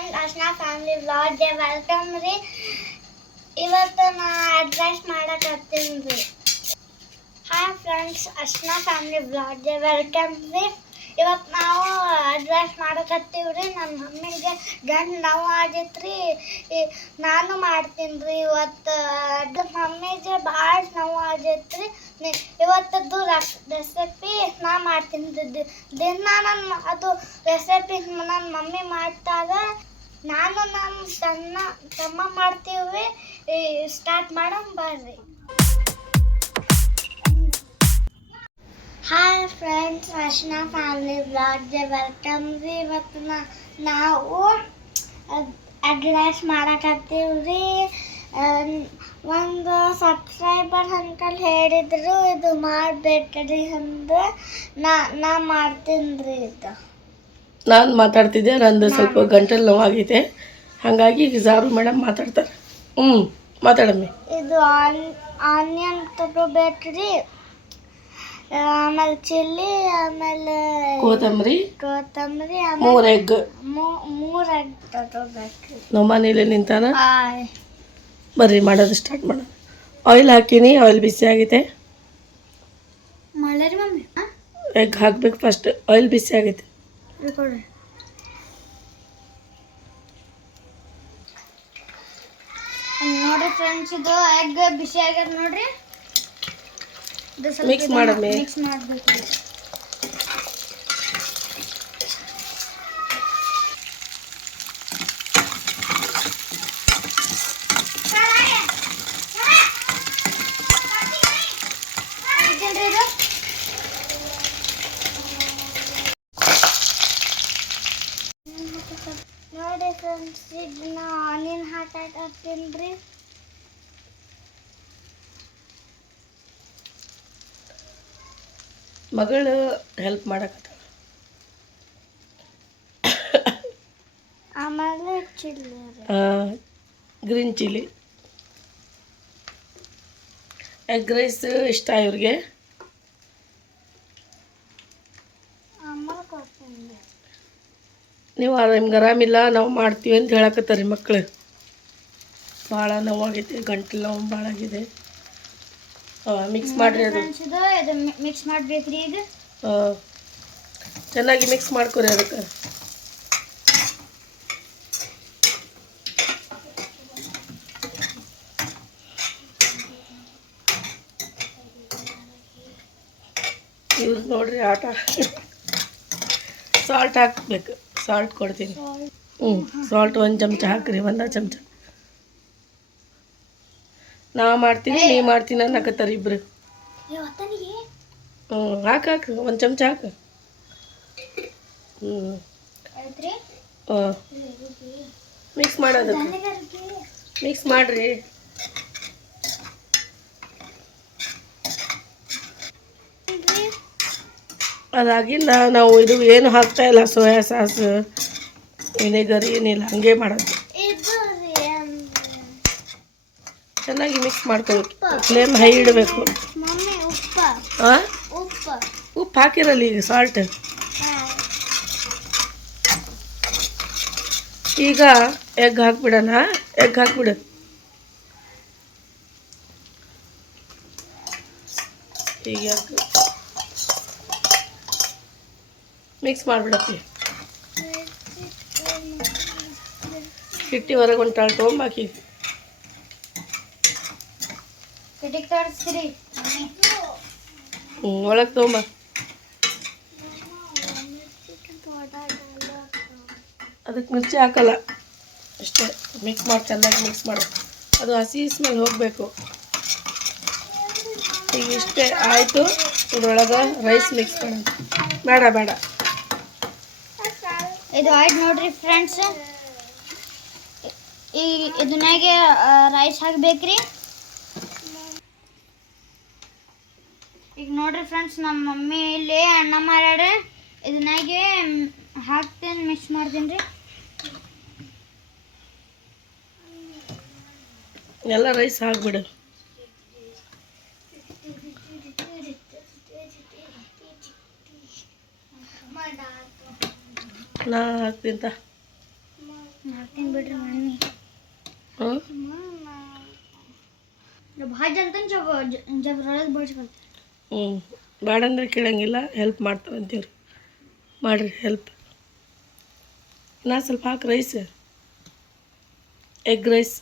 Friends ಅರ್ಶನಾ family ವ್ಲಾಗ್ಗೆ welcome ರೀ. ಇವತ್ತು ನಾ ಅಡ್ರೆಸ್ ಮಾಡಕತ್ತೀನಿ ರೀ. ಹಾಯ್ ಫ್ರೆಂಡ್ಸ್ ಅರ್ಶನಾ ಫ್ಯಾಮಿಲಿ ವ್ಲಾಗ್ಗೆ ವೆಲ್ಕಮ್ ರೀ. ಇವತ್ತು ನಾವು ಅಡ್ರೆಸ್ ಮಾಡಕತ್ತೀವಿ ರೀ. ನಮ್ಮ ಮಮ್ಮಿಗೆ ಗಂಟು ನೋವು ಆಗೈತೆ ರೀ. ನಾನು ಮಾಡ್ತೀನಿ ರೀ ಇವತ್ತು. ಮಮ್ಮಿಗೆ ಭಾಳ ನೋವು ಆಗೈತೆ ರೀ. ಇವತ್ತದ್ದು ರೆಸಿಪಿ ನಾ ಮಾಡ್ತೀನಿ ರೀ. ದಿನ ನಾನು ಅದು ರೆಸಿಪಿ ನನ್ನ ಮಮ್ಮಿ ಮಾಡ್ತಾರೆ, ನಾನು ನನ್ನ ತಮ್ಮ ಮಾಡ್ತೀವಿ. ಸ್ಟಾರ್ಟ್ ಮಾಡೋಣ ಬರ್ರಿ. ಹಾಯ್ ಫ್ರೆಂಡ್ಸ್ ಅರ್ಶನಾ ಫ್ಯಾಮಿಲಿ ವ್ಲಾಗ್ಗೆ ವೆಲ್ಕಮ್ ರೀ. ಇವತ್ತು ನಾವು ಅಡ್ರೆಸ್ ಮಾಡಕತ್ತೀವಿ ರೀ. ಒಂದು ಸಬ್ಸ್ಕ್ರೈಬರ್ ಅಂಕಲ್ ಹೇಳಿದ್ರು ಇದು ಮಾಡಬೇಕ್ರಿ ಅಂದ್ರೆ ನಾ ಮಾಡ್ತೀನಿ ರೀ. ಇದು ನಾನು ಮಾತಾಡ್ತಿದ್ದೆ, ನಂದು ಸ್ವಲ್ಪ ಗಂಟಲು ನೋವಾಗಿದೆ, ಹಾಗಾಗಿ ಈಗ ಜಾರು ಮೇಡಮ್ ಮಾತಾಡ್ತಾರೆ. ಮಾತಾಡಮ್ಮಿ. ಇದು ಆನಿಯನ್ ತಗೋಬೇಕ್ರಿ, ಆಮೇಲೆ ಚಿಲ್ಲಿ, ಆಮೇಲೆ ಕೊತ್ತಂಬರಿ, 3 ಎಗ್ ತಗೋಬೇಕ್ರಿ. ನಮ್ಮ ಮನೇಲಿ ನಿಂತಾನ. ಬರ್ರಿ ಮಾಡೋದು ಸ್ಟಾರ್ಟ್ ಮಾಡೋಣ. ಆಯಿಲ್ ಹಾಕೀನಿ, ಆಯಿಲ್ ಬಿಸಿ ಆಗಿದೆ. ಎಗ್ ಹಾಕ್ಬೇಕು ಫಸ್ಟ್. ಆಯಿಲ್ ಬಿಸಿ ಆಗೈತೆ. ನೋಡ್ರಿ ಫ್ರೆಂಡ್ಸ್, ಇದು ಎಗ್ ಬಿಸಿ ಆಗ್ಯದ ನೋಡ್ರಿ. ಮಿಕ್ಸ್ ಮಾಡಮ್ಮಿ. ಮಿಕ್ಸ್ ಮಾಡಬೇಕು. ನೋಡಿ ಫ್ರೆಂಡ್ಸ್, ಈಗ ನಾ ಆನಿಯನ್ ಹಾಕತ್ತೀನಿ ರೀ. ಮಗಳು ಹೆಲ್ಪ್ ಮಾಡಕತ್ತ. ಆಮೇಲೆ chilli, green chilli. Egg rice ಇಷ್ಟ ಇವ್ರಿಗೆ. ನೀವು ನಿಮ್ಗೆ ಆರಾಮಿಲ್ಲ, ನಾವು ಮಾಡ್ತೀವಿ ಅಂತ ಹೇಳಕತ್ತಾರೆ ಮಕ್ಕಳು. ಭಾಳ ನೋವಾಗೈತೆ, ಗಂಟಲು ನೋವು ಭಾಳ ಆಗಿದೆ. ಮಿಕ್ಸ್ ಮಾಡಿರಿ. ಅದು ಮಿಕ್ಸ್ ಮಾಡ್ಬೇಕ್ರಿ. ಈಗ ಚೆನ್ನಾಗಿ ಮಿಕ್ಸ್ ಮಾಡ್ಕೊರಿ. ಅದಕ್ಕೆ ಇವ್ರು ನೋಡ್ರಿ ಆಟ. ಸಾಲ್ಟ್ ಹಾಕ್ಬೇಕು. ಸಾಲ್ಟ್ ಕೊಡ್ತೀನಿ. ಸಾಲ್ಟ್ 1 ಚಮಚ ಹಾಕ್ರಿ. 1 ಚಮಚ. ನಾ ಮಾಡ್ತೀನಿ, ನೀ ಮಾಡ್ತೀನಿ ಅನ್ನಕತ್ತಾರೆ ಇಬ್ರು. ಹಾಕು 1 ಚಮಚ ಹಾಕು. ಮಿಕ್ಸ್ ಮಾಡೋದು. ಮಿಕ್ಸ್ ಮಾಡಿರಿ. ಅದಾಗಿಂದ ನಾವು ಇದು ಏನು ಹಾಕ್ತಾ ಇಲ್ಲ, ಸೋಯಾ ಸಾಸ್, ವಿನೆಗರ್ ಏನಿಲ್ಲ, ಹಂಗೆ ಮಾಡೋದು. ಚೆನ್ನಾಗಿ ಮಿಕ್ಸ್ ಮಾಡ್ಕೋಬೇಕು. ಫ್ಲೇಮ್ ಹೈ ಇಡಬೇಕು. ಉಪ್ಪು ಹಾಕಿರಲ್ಲ ಈಗ, ಸಾಲ್ಟ್. ಈಗ ಎಗ್ ಹಾಕ್ಬಿಡೋಣ. ಎಗ್ ಹಾಕ್ಬಿಡು. ಈಗ ಎಗ್ ಮಿಕ್ಸ್ ಮಾಡಿಬಿಡತ್ತಿ. ಹಿಟ್ಟಿ ಹೊರಗೆ ಒಂದು ಟಾಳ್ ತೊಗೊಂಬಾಕಿ. ಒಳಗೆ ತೊಗೊಂಬ. ಅದಕ್ಕೆ ಮಿರ್ಚಿ ಹಾಕಲ್ಲ, ಅಷ್ಟೇ. ಮಿಕ್ಸ್ ಮಾಡಿ ಚೆನ್ನಾಗಿ ಮಿಕ್ಸ್ ಮಾಡು. ಅದು ಹಸಿ ಸ್ಮೆಲ್ ಹೋಗಬೇಕು. ಈಗ ಇಷ್ಟೇ ಆಯಿತು. ಇದ್ರೊಳಗೆ ರೈಸ್ ಮಿಕ್ಸ್ ಮಾಡೋಣ. ಬೇಡ ಇದು ಆಯ್ತು ನೋಡ್ರಿ ಫ್ರೆಂಡ್ಸ್. ಈಗ ಇದನ್ನಾಗೆ ರೈಸ್ ಹಾಕ್ಬೇಕ್ರಿ. ಈಗ ನೋಡ್ರಿ ಫ್ರೆಂಡ್ಸ್, ನಮ್ಮ ಮಮ್ಮಿ ಇಲ್ಲಿ ಅನ್ನ ಮಾಡ್ಯಾರ. ಇದನ್ನಾಗೆ ಹಾಕ್ತೇನೆ, ಮಿಕ್ಸ್ ಮಾಡ್ತೀನಿ ರೀ. ಎಲ್ಲ ರೈಸ್ ಹಾಕ್ಬಿಡು. ನಾ ಹಾಕ್ತಿಂತ ಹಾಕ್ತೀನಿ ಬಿಡ್ರಿ ಮಮ್ಮಿ. ಹಾಂ ಭಾಳ ಜಲ್ದಿ ಜಬ್ ರೊಳಗೆ ಬಡ್ಸ್ಕೊಳ್ತೀನಿ. ಹ್ಞೂ ಬೇಡಂದ್ರೆ ಕೇಳಂಗಿಲ್ಲ, ಹೆಲ್ಪ್ ಮಾಡ್ತಾವಂತೀವ್ರಿ. ಮಾಡಿರಿ ಹೆಲ್ಪ್. ನಾ ಸ್ವಲ್ಪ ಹಾಕಿ ರೈಸ್, ಎಗ್ ರೈಸ್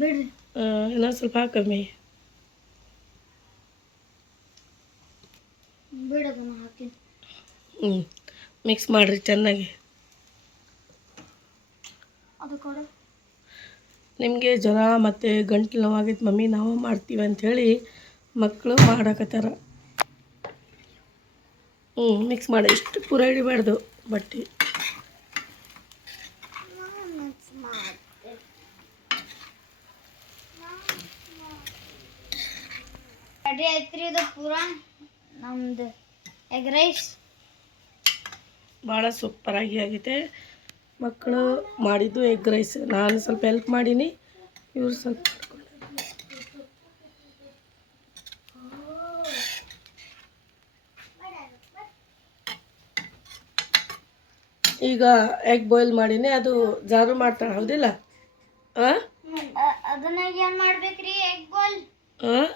ಬಿಡ್ರಿ. ಇನ್ನೊಂದು ಸ್ವಲ್ಪ ಹಾಕಮ್ಮಿ. ಬಿಡೋದು ನಾ ಹಾಕ್ತೀನಿ. ಮಿಕ್ಸ್ ಮಾಡಿರಿ ಚೆನ್ನಾಗಿ. ಅದು ಕೊಡು. ನಿಮಗೆ ಜ್ವರ ಮತ್ತು ಗಂಟ್ಲು ನೋವಾಗೈತೆ ಮಮ್ಮಿ, ನಾವು ಮಾಡ್ತೀವಿ ಅಂಥೇಳಿ ಮಕ್ಕಳು ಮಾಡಕತ್ತಾರ. ಮಿಕ್ಸ್ ಮಾಡಿ, ಇಷ್ಟು ಪೂರ ಹಿಡಿಬಾರ್ದು ಬಟ್ಟೆ. ರೆಡಿ ಐತ್ರಿ ಇದು ಪೂರ ನಮ್ದು ಎಗ್ ರೈಸ್. ಭಾಳ ಸೂಪರಾಗಿ ಆಗೈತೆ. ಮಕ್ಕಳು ಮಾಡಿದ್ದು ಎಗ್ ರೈಸ್, ನಾನು ಸ್ವಲ್ಪ ಹೆಲ್ಪ್ ಮಾಡೀನಿ, ಇವ್ರು ಸ್ವಲ್ಪ ಮಾಡ್ಕೊಂಡು. ಈಗ ಎಗ್ ಬಾಯ್ಲ್ ಮಾಡೀನಿ, ಅದು ಜಾರು ಮಾಡ್ತಾಳೆ ಹೌದಿಲ್ಲ? ಹಾಂ ಅದನ್ನ ಏನು ಮಾಡ್ಬೇಕ್ರಿ? Egg ball. ಹಾಂ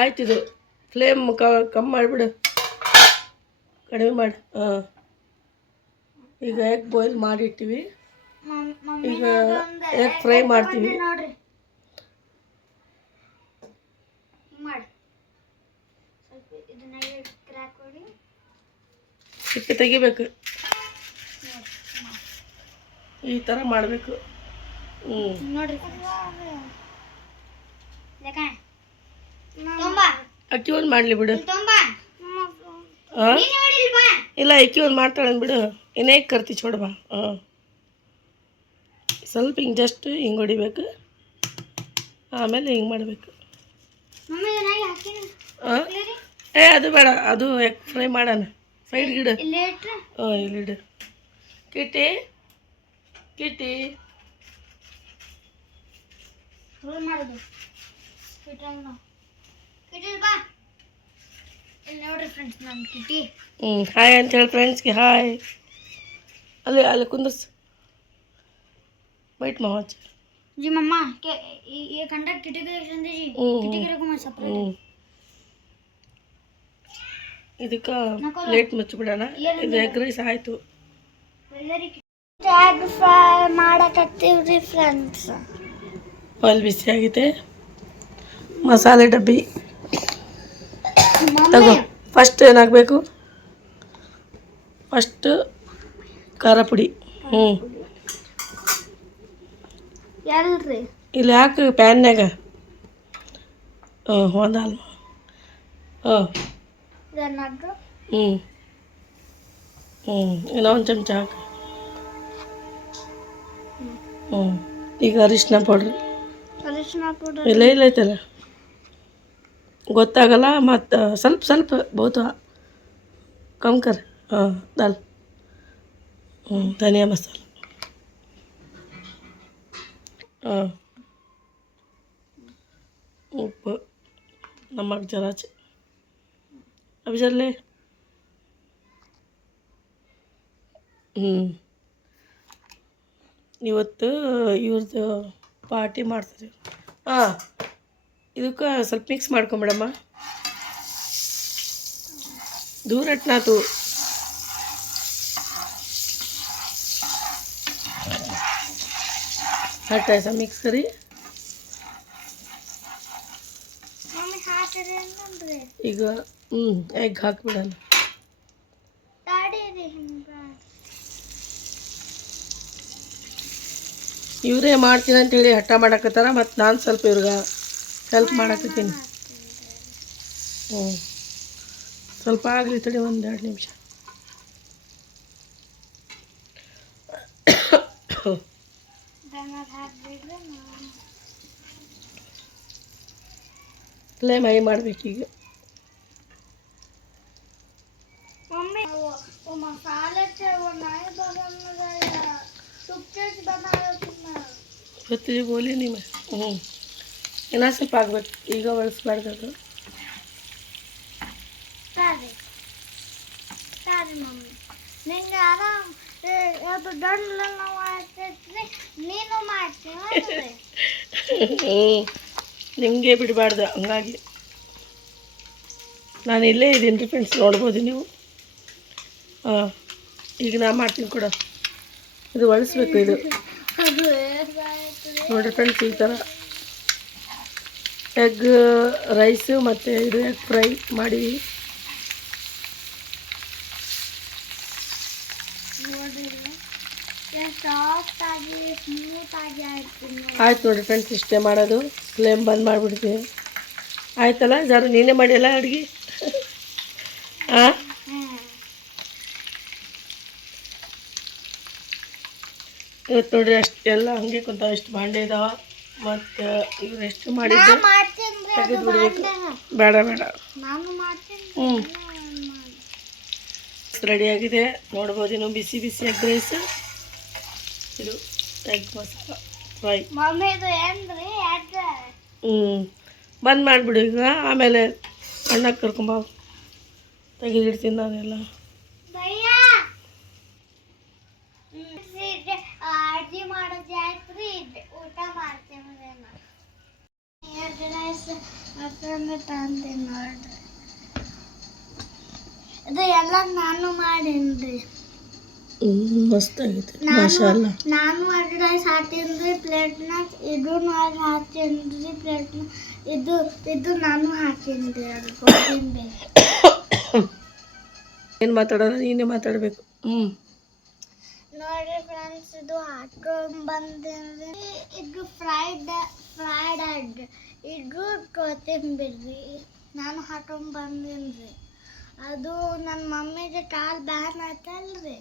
ಆಯ್ತು, ಇದು ಫ್ಲೇಮ್ ಕಮ್ಮಿ ಮಾಡಿಬಿಡು, ಕಡಿಮೆ ಮಾಡಿ. ಹಾಂ ಈಗ ಎಗ್ ಬಾಯ್ಲ್ ಮಾಡಿಟ್ಟಿವಿ, ಈಗ ಎಗ್ ಫ್ರೈ ಮಾಡ್ತೀವಿ. ನೋಡ್ರಿ ಮಾಡಿ ಸ್ವಲ್ಪ ಇದನ್ನ ಕ್ರ್ಯಾಕ್ ಕೊಡಿ. ಸಿಪ್ಪೆ ತೆಗಿಬೇಕು, ಈ ಥರ ಮಾಡಬೇಕು. ನೋಡ್ರಿ ಅಕ್ಕಿ ಒಂದು ಮಾಡಲಿ ಬಿಡು. ಹಾಂ ಇಲ್ಲ, ಅಕ್ಕಿ ಒಂದು ಮಾಡ್ತಾಳೆ ಬಿಡು, ಇನ್ನೇ ಕರ್ತಿ ಚೋಡ ಬಾ. ಹಾಂ ಸ್ವಲ್ಪ ಹಿಂಗೆ ಜಸ್ಟ್ ಹಿಂಗೆ ಹೊಡಿಬೇಕು, ಆಮೇಲೆ ಹಿಂಗೆ ಮಾಡಬೇಕು. ಹಾಂ ಅದು ಬೇಡ, ಅದು ಎಗ್ ಫ್ರೈ ಮಾಡೋಣ. ಸೈಡ್ ಗಿಡ. ಹಾಂ ಇಲ್ಲಿಡು. ಕಿಟಿ ಕಿಟಿ ಮಾಡೋದು ನೋಡ್ರಿ ಫ್ರೆಂಡ್ಸ್, ನಮ್ಮ ಕಿಟಿ. ಹಾಯ್ ಅಂತ ಹೇಳಿ ಫ್ರೆಂಡ್ಸ್ಗೆ. ಹಾಯ್. ಅಲ್ಲಿ ಕುಂದರ್ಸಿ बैठ मामा जी मम्मा के ये कंडक्ट किटी के संदे जी किटी के रखो मैं सेपरेट ಇದಕ್ಕೆ ಪ್ಲೇಟ್ ಮುಚ್ಚಿಬಿಡೋಣ. ಇದು ಎಗ್ ರೈಸ್ ಆಯಿತು. ಎಗ್ ಫ್ರೈ ಮಾಡಕತ್ತೀವ್ರಿ ಫ್ರೆಂಡ್ಸ್. ಆಯಿಲ್ ಬಿಸಿ ಆಗಿದೆ. ಮಸಾಲೆ ಡಬ್ಬಿ ತಗೋ. ಫಸ್ಟ್ ಏನಾಗಬೇಕು? ಫಸ್ಟ್ ಖಾರ ಪುಡಿ. ಎಲ್ರಿ ಇಲ್ಲಿ ಹಾಕು ಪ್ಯಾನ್ಯಾಗ. ಒಂದಲ್ಲ ಇನ್ನೊಂದು ಚಮಚ ಹಾಕು. ಈಗ ಅರಿಶಿನ ಪೌಡ್ರ್. ಇಲ್ಲ ಐತಲ್ಲ, ಗೊತ್ತಾಗಲ್ಲ ಮತ್ತು ಸ್ವಲ್ಪ ಸ್ವಲ್ಪ ಬಹುತ ಕಮ್ ಕರ್. ದಾಲ್. ಧನಿಯಾ ಮಸಾಲ. ಉಪ್ಪು, ನಮಕ್ ಜರಾಚೆ ಅभी जर ले. ಇವತ್ತು ಇವ್ರದ್ದು ಪಾರ್ಟಿ ಮಾಡ್ತಾರೆ. ಇದಕ್ಕೆ ಸ್ವಲ್ಪ ಮಿಕ್ಸ್ ಮಾಡ್ಕೊಂಬಿಡಮ್ಮ. दूर हटना तू. हट ऐसा मिक्स करी. ಈಗ ಎಗ್ ಹಾಕಿಬಿಡೋಣ. ಇವರೇ ಮಾಡ್ತೀನಿ ಅಂತೇಳಿ ಹಠ ಮಾಡಕತ್ತಾರ, ಮತ್ತು ನಾನು ಸ್ವಲ್ಪ ಇವ್ರಿಗೆ ಹೆಲ್ಪ್ ಮಾಡಕತ್ತೀನಿ. ಸ್ವಲ್ಪ ಆಗಲಿ ತಡಿ, 1-2 ನಿಮಿಷ. ಫ್ಲೇಮ್ ಹೈ ಮಾಡಬೇಕೀಗ. ಗೊತ್ತಿದೆ ಗೋಲಿ ನಿಮ್ಮ. ಇನ್ನೂ ಸ್ವಲ್ಪ ಆಗ್ಬೇಕು, ಈಗ ಒಳಸ್ಬಾರ್ದು. ರೀ ಮಮ್ಮಿ. ನಿಂಗೆ ಆರಾಮ್ ಅದು ಗಂಟ್ಲ ನೋವು ಆಗ್ತೈತ್ರಿ, ನೀನು ಮಾಡ್ತೀವಿ. ನಿಮಗೆ ಬಿಡಬಾರ್ದು, ಹಂಗಾಗಿ ನಾನು ಇಲ್ಲೇ ಇದ್ದೀನಿ ರೀ ಫ್ರೆಂಡ್ಸ್, ನೋಡ್ಬೋದು ನೀವು. ಹಾಂ, ಈಗ ನಾ ಮಾಡ್ತೀನಿ ಕೂಡ. ಇದು ಒಳಿಸ್ಬೇಕು. ಇದು ನೋಡಿರಿ ಫ್ರೆಂಡ್ಸ್, ಈ ಥರ ಎಗ್ ರೈಸು ಮತ್ತು ಇದು ಎಗ್ ಫ್ರೈ ಮಾಡಿ ಆಯ್ತು ನೋಡಿರಿ ಫ್ರೆಂಡ್ಸ್, ಇಷ್ಟೇ ಮಾಡೋದು. ಫ್ಲೇಮ್ ಬಂದ್ ಮಾಡಿಬಿಡ್ತೀವಿ. ಆಯ್ತಲ್ಲ, ಜರ ನೀನೇ ಮಾಡಿಲ್ಲ ಅಡುಗೆ? ಹಾಂ, ಇವತ್ತು ನೋಡ್ರಿ ಅಷ್ಟೆಲ್ಲ ಹಂಗೆ ಕುಂತಾವ. ಎಷ್ಟು ಭಾಂಡೆ ಇದಾವ, ಮತ್ತು ಇವ್ರು ಎಷ್ಟು ಮಾಡಿದ್ದು ತೆಗೆದು ಬಿಡಬೇಕು. ಬೇಡ ಬೇಡ, ಹ್ಞೂ ರೆಡಿಯಾಗಿದೆ. ನೋಡ್ಬೋದು ನೀವು, ಬಿಸಿ ಬಿಸಿ ಎಗ್ ರೈಸ್. ಇದು ಎಗ್ ಮಸಾಲ ಫ್ರೈ. ಬಂದ್ ಮಾಡಿಬಿಡು ಈಗ, ಆಮೇಲೆ ಅಣ್ಣಕ್ಕೆ ಕರ್ಕೊಂಬ, ತೆಗೆದಿಡ್ತೀನಿ ನಾನೆಲ್ಲ. ಅಡ್ಗೆ ಮಾಡೋದು ಆಯ್ತು, ಊಟ ಮಾಡ್ತೇವೆ. ಎಗ್ ರೈಸ್ ತಂತೀನಿ ನೋಡ್ರಿ. ಇದು ಎಲ್ಲ ನಾನು ಮಾಡೀನಿ. ಮಸ್ತಾಗೈತೆ, ಮಾಷಾಲ್ಲ. ನಾನು ಎಗ್ ರೈಸ್ ಹಾಕ್ತೀನಿ ಪ್ಲೇಟ್ನಾಗ, ಇದು ನಾನು ಹಾಕ್ತೀನಿ ಪ್ಲೇಟ್ನ, ಇದು ನಾನು ಹಾಕ್ತೀನಿ. ಅದು ಕೊತ್ತಂಬರಿ. ಏನು ಮಾತಾಡೋಣ, ನೀನೇ ಮಾತಾಡಬೇಕು. ನೋಡ್ರಿ ಫ್ರೆಂಡ್ಸ್, ಇದು ಹಾಕೊಂಡ್ ಬಂದಿರಿ. ಇದು ಫ್ರೈಡ್ ಎಗ್, ಇದು ಕೊತ್ತಂಬರಿ ನಾನು ಹಾಕೊಂಡ್ ಬಂದೀನಿ. ಅದು ನನ್ನ ಮಮ್ಮಿಗೆ ಕಾಲು ಬ್ಯಾನ್ ಆಯ್ತಲ್ರಿ,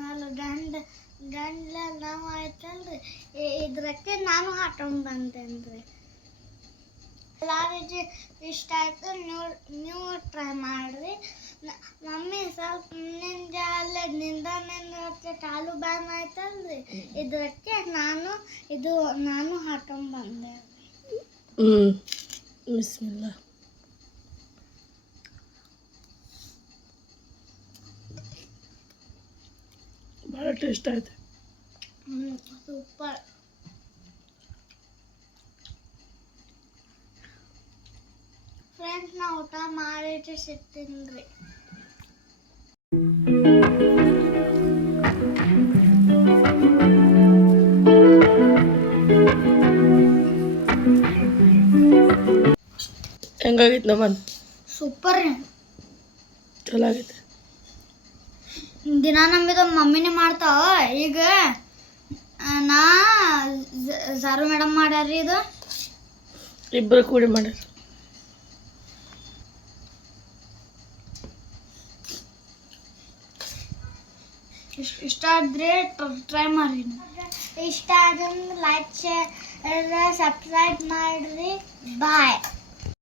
ನಾನು ಗಂಡ್ಲ ನೋವು ಆಯ್ತಲ್ರಿ, ಇದ್ರಕ್ಕೆ ನಾನು ಹಾಕೊಂಡ್ ಬಂದೇನ್ರಿ. ಎಲ್ಲರಿಗೂ ಇಷ್ಟ ಆಯ್ತು, ನೀವು ಟ್ರೈ ಮಾಡಿರಿ. ಮಮ್ಮಿ ಸ್ವಲ್ಪ ನಿಂದ ಕಾಲು ಬ್ಯಾನ್ ಆಯ್ತಲ್ರಿ, ಇದಕ್ಕೆ ನಾನು ಹಾಕೊಂಡ್ ಬಂದೆ. ಬಿಸ್ಮಿಲ್ಲ. ಭಾಳ ಟೇಸ್ಟ್ ಆಯ್ತು. ಸೂಪರ್. ಫ್ರೆಂಡ್ಸ್, ನಾ ಊಟ ಮಾಡಿ ಸಿಗ್ತೀನಿ ರೀ. ಹೆಂಗಾಗೈತೆ ನಮ್ಮನ್? ಸೂಪರ್ ರೀ, ಚಲೋ ಆಗೈತೆ. ದಿನ ನಮ್ಮಿದ ಮಮ್ಮಿನೇ ಮಾಡ್ತಾವ. ಈಗ ನಾ ಜಾರು ಮೇಡಮ್ ಮಾಡ್ಯಾರ್ರಿ. ಇದು ಇಬ್ಬರು ಕೂಡಿ ಮಾಡ್ಯಾರ. ಇಷ್ಟ ಆದ್ರೆ ಟ್ರೈ ಮಾಡಿ. ಇಷ್ಟ ಆದ್ರೆ ಲೈಕ್, ಶೇರ್, ಸಬ್ಸ್ಕ್ರೈಬ್ ಮಾಡಿರಿ. ಬಾಯ್.